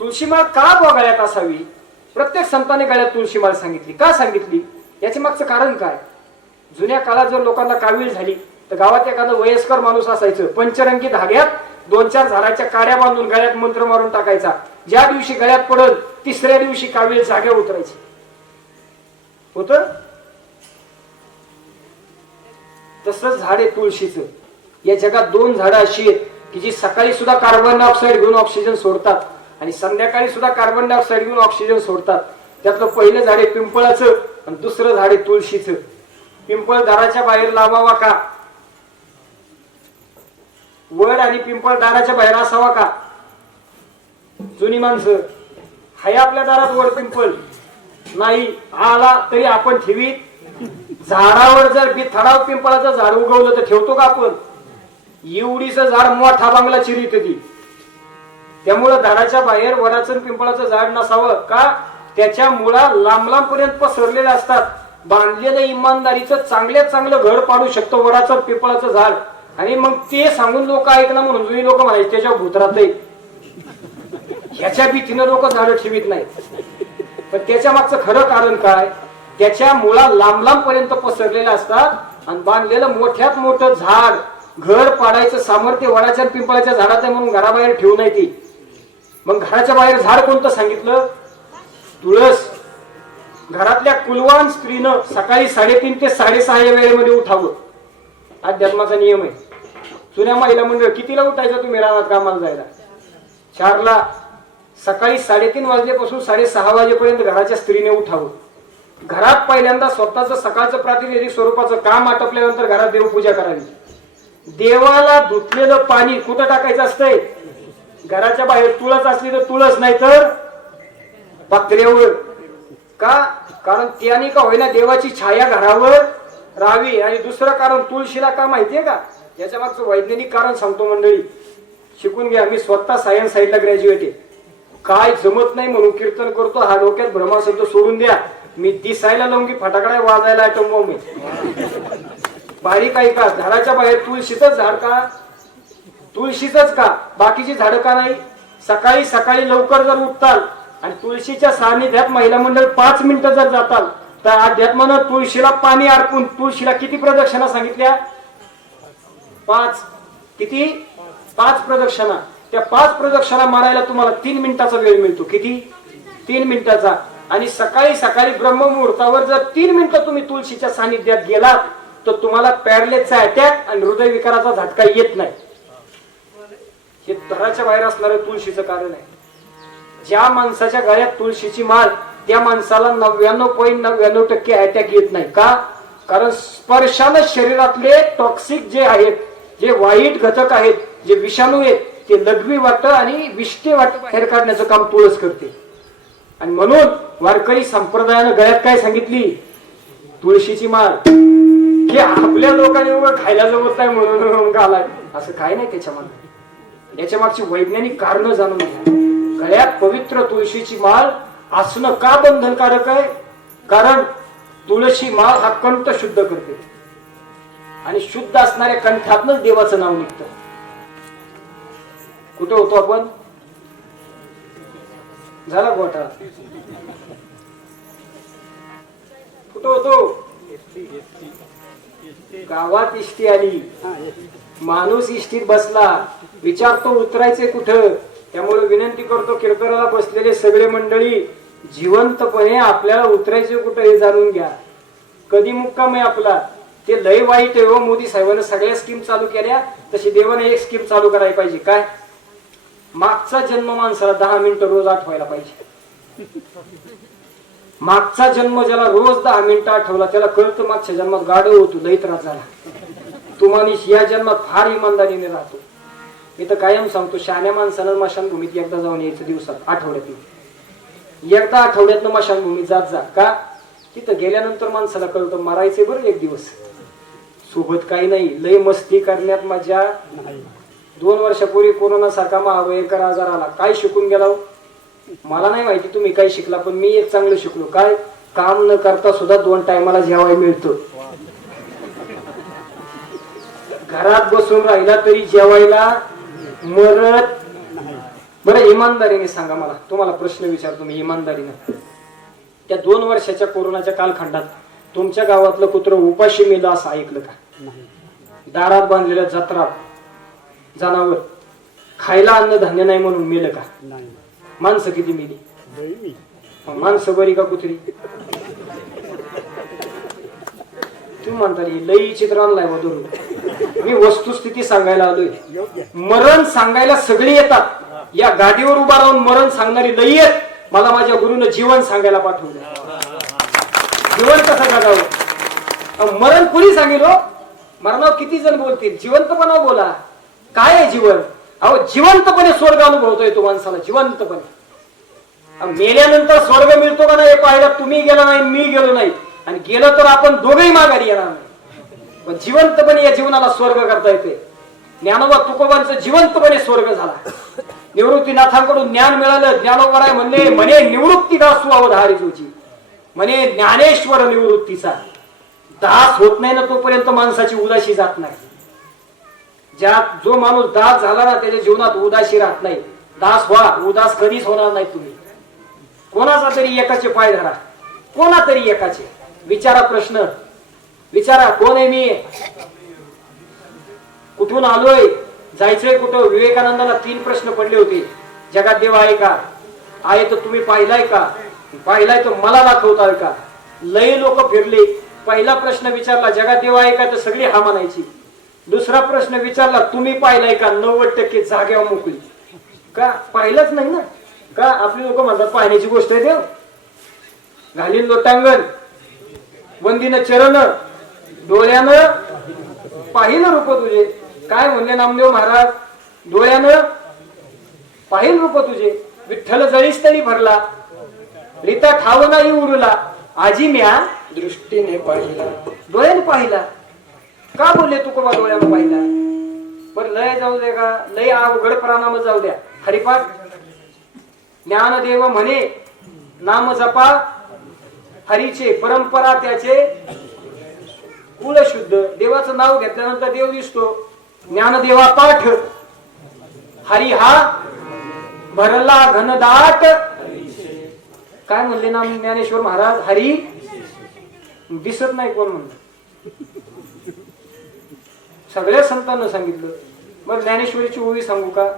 तुळशीमाळ का बुवा गळ्यात असावी? प्रत्येक संतांनी गळ्यात तुळशीमाळ सांगितली. का सांगितली? याचे मागचं कारण काय? जुन्या काळात जर लोकांना कावीळ झाली तर गावात एखादं वयस्कर माणूस असायचं. पंचरंगी धाग्यात दोन चार झाडाच्या काड्या बांधून गळ्यात मंत्र मारून टाकायचा. ज्या दिवशी गळ्यात पडल तिसऱ्या दिवशी कावीळ जाग्या उतरायची. होत? तसंच झाड आहे तुळशीचं. या जगात दोन झाडं अशी आहेत की जी सकाळी सुद्धा कार्बन डायऑक्साईड घेऊन ऑक्सिजन सोडतात. आणि संध्याकाळी सुद्धा कार्बन डायऑक्साईड घेऊन ऑक्सिजन सोडतात. त्यातलं पहिलं झाड आहे पिंपळाचं आणि दुसरं झाड आहे तुळशीचं. पिंपळ दाराच्या बाहेर लावावा का? वर आणि पिंपळ दाराच्या बाहेर असावा का? जुनी माणसं हाय आपल्या दारात वर पिंपळ. नाही आला तरी आपण ठेवीत. झाडावर जर बी थडाव पिंपळाचं झाड उगवलं तर ठेवतो का आपण? एवढीच झाड मोठा बांगला चिरीत ती त्यामुळं दाराच्या बाहेर वडाचं पिंपळाचं झाड नसावं का? त्याच्या मुळा लांब लांब पर्यंत पसरलेले असतात. बांधलेलं इमानदारीचं चांगल्यात चांगलं घर पाडू शकतो वडाचं पिंपळाचं झाड. आणि मग ते सांगून लोक ऐकणार म्हणून जुनी लोक म्हणायचे त्याच्या भूतरात ह्याच्या भीतीनं लोक झाडं ठेवीत नाहीत. पण त्याच्या मागचं खरं कारण काय? त्याच्या मुळा लांब लांब पर्यंत पसरलेल्या असतात आणि बांधलेलं मोठ्यात मोठं झाड. घर पाडायचं सामर्थ्य वडाच्या पिंपळाच्या झाडात आहे म्हणून घराबाहेर ठेवू नये ती. मग घराच्या बाहेर झाड कोणतं सांगितलं? तुळस. घरातल्या कुलवान स्त्रीनं सकाळी साडेतीन ते साडेसहा या वेळेमध्ये उठावं. अध्यात्माचा नियम आहे. जुन्या महिला मंडळ कितीला उठायचं तुम्ही रानात कामाला जायला? चारला. सकाळी साडेतीन वाजल्यापासून साडेसहा वाजेपर्यंत घराच्या स्त्रीने उठावं. घरात पहिल्यांदा स्वतःचं सकाळचं प्रातिनिधिक स्वरूपाचं काम आटपल्यानंतर घरात देवपूजा करावी. देवाला धुतलेलं पाणी कुठं टाकायचं असतंय? घराच्या बाहेर तुळस असली तर तुळस नाही तर पात्र्यावर का? कारण त्याने का होईना देवाची छाया घरावर राहावी. आणि दुसरं कारण तुळशीला का माहितीये का? याच्या मागचं वैज्ञानिक कारण सांगतो मंडळी. शिकून घ्या मी स्वतः सायन्स साईडला ग्रॅज्युएट आहे. काय जमत नाही म्हणून कीर्तन करतो. हा डोक्यात भ्रमाशब्द सोडून द्या. मी दिसायला की फटाकडा वाजायला आटम मी बारीक आहे का? झाडाच्या बाहेर तुळशीच झाड का? तुळशीच का? बाकीची झाडं का नाही? सकाळी सकाळी लवकर जर उठताल आणि तुळशीच्या सानिध्यात महिला मंडळ पाच मिनिटं जर जाताल तर अध्यात्मानं तुळशीला पाणी अर्पून तुळशीला किती प्रदक्षिणा सांगितल्या? पाच. किती? पाच प्रदक्षिणा. त्या पाच प्रदक्षिणा मारायला तुम्हाला तीन मिनिटाचा वेळ मिळतो. किती? तीन मिनिटाचा. आणि सकाळी सकाळी ब्रह्ममुहूर्तावर जर तीन मिनिटं तुम्ही तुळशीच्या सानिध्यात गेलात तर तुम्हाला पॅरलेसचा अटॅक आणि हृदयविकाराचा झटका येत नाही. हे घराच्या बाहेर असणारं तुळशीचं कारण आहे. ज्या माणसाच्या गळ्यात तुळशीची माल त्या माणसाला नव्याण्णव पॉईंट नव्याण्णव टक्के अटॅक येत नाही. का? कारण स्पर्शानं शरीरातले टॉक्सिक जे आहेत जे वाईट घटक आहेत जे विषाणू आहेत ते लघवी वाट आणि विष्टे वाट बाहेर काढण्याचं काम तुळस करते. आणि म्हणून वारकरी संप्रदायानं गळ्यात काय सांगितली? तुळशीची माळ. की आपल्या लोकांनी उभं खायला जमत नाही म्हणून घालाय असं काय नाही त्याच्यामध्ये. याच्या मागची वैज्ञानिक कारण जाणून घ्या. गळ्यात पवित्र तुळशीची माळ असणं का बंधनकारक आहे? कारण तुळशी माळ हा कंठ शुद्ध करते. आणि शुद्ध असणाऱ्या कंठातनच देवाचं नाव निघतं. कुठं होतो आपण? झाला गोठा कुठं होतो? गावात इष्टी आली. माणूस इष्टीत बसला. विचारतो उतरायचे कुठं? त्यामुळे विनंती करतो किरकराला बसलेले सगळे मंडळी जिवंतपणे आपल्याला उतरायचे कुठं हे जाणून घ्या. कधी मुक्काम आहे आपला? ते लय वाईट आहे हो मोदी साहेबांनी सगळ्या स्कीम चालू केल्या तशी देवाने एक स्कीम चालू करायला पाहिजे. काय? मागचा जन्म माणसाला दहा मिनिटं रोज आठवायला पाहिजे. मागचा जन्म ज्याला रोज दहा मिनिटं आठवला त्याला कळतं मागच्या जन्मात गाडव होतो लई त्रास झाला. तुम्हाला या जन्मात फार इमानदारीने राहतो. मी तर कायम सांगतो शहाण्या माणसानं मशानभूमीत एकदा जाऊन यायचं दिवसात आठवड्यात एकदा आठवड्यातनं मशानभूमीत जात जा का? तिथं गेल्यानंतर माणसाला कळतं मरायचे बरं एक दिवस. सोबत काही नाही लय मस्ती करण्यात मजा दोन वर्षापूर्वी कोरोना सारखा महाभयंकर आजार आला काय शिकून गेला हो? मला नाही माहिती तुम्ही काय शिकला पण मी एक चांगलं शिकलो. काय? काम न करता सुद्धा दोन टायमाला जेवायला मिळतं. घरात बसून राहिला तरी जेवायला मरत बरं इमानदारीने सांगा मला. तुम्हाला प्रश्न विचारतो मी इमानदारीने. त्या दोन वर्षाच्या कोरोनाच्या कालखंडात तुमच्या गावातलं कुत्र उपाशी मेलं असं ऐकलं का? दारात बांधलेल्या जत्रात जनावर खायला अन्नधान्य नाही म्हणून मेलं का? माणसं किती मेली? माणसं बरी का कुत्री? तुम्ही म्हणता लई चित्र आणलाय मधुर मी वस्तुस्थिती सांगायला आलोय. मरण सांगायला सगळी येतात. या गादीवर उभा राहून मरण सांगणारी लई आहेत. मला माझ्या गुरुनं जीवन सांगायला पाठवलं. जीवन कसं जगावं? मरण कुणी सांगेल हो? मरणावर किती जण बोलतील? जिवंतपणा बोला. काय आहे जीवन? अहो जिवंतपणे स्वर्ग अनुभवतोय तो माणसाला जिवंतपणे. मेल्यानंतर स्वर्ग मिळतो का नाही हे पाहायला तुम्ही गेला नाही मी गेलो नाही. आणि गेलो तर आपण दोघेही माघारी येणार नाही. पण जिवंतपणे या जीवनाला स्वर्ग करता येते. ज्ञानोबा तुकोबांचं जिवंतपणे स्वर्ग झाला. निवृत्तीनाथांकडून ज्ञान मिळालं ज्ञानोबराय म्हणले म्हणे निवृत्ती दासू अवधारी तुझी म्हणे ज्ञानेश्वर निवृत्तीचा. दास होत नाही ना तोपर्यंत माणसाची उदाशी जात नाही. ज्या जो माणूस दास झाला ना त्याच्या जीवनात उदाशी राहत नाही. दास व्हा उदास कधीच होणार नाही तुम्ही. कोणाचा तरी एकाचे पाय धरा. कोणा तरी एकाचे. विचारा प्रश्न विचारा कोण आहे मी? कुठून आलोय? जायचंय कुठं? विवेकानंदाला तीन प्रश्न पडले होते. जगात देव आहे का? आहे तर तुम्ही पाहिलाय का? पाहिलाय तर मला दाखवताय का? लय लोक फिरले. पहिला प्रश्न विचारला जगात देव आहे का? तर सगळी हा म्हणायची. दुसरा प्रश्न विचारला तुम्ही पाहिलाय का? नव्वद टक्के जाग्यावर मोकळी. का? पाहिलंच नाही ना? का? आपली लोक म्हणतात पाहण्याची गोष्ट आहे देव. घालीन लोटांगण. वंदीन चरण. डोळ्यानं पाहिलं रूप तुझे. काय म्हणले नामदेव महाराज? डोळ्यानं पाहिलं रूप तुझे. विठ्ठल जळीस तरी भरला. रिता ठाव नाही उरला. आजी म्या दृष्टीने पाहिला. डोळ्याने पाहिला. का बोलले तू कोबा डोळ्यानं पाहिला? बर लय जाऊ दे का? लय अवघड प्राणाम जाऊ द्या. हरिपाठ ज्ञानदेव म्हणे नाम जपा हरीचे परंपरा त्याचे कुल शुद्ध. देवाचं नाव घेतल्यानंतर देव दिसतो. ज्ञानदेवा पाठ. हरी हा भरला घनदाट. काय म्हणले ना ज्ञानेश्वर महाराज? हरी दिसत नाही कोण म्हणलं सगळ्या संतांना सांगितलं. मग ज्ञानेश्वरीची ओवी सांगू का?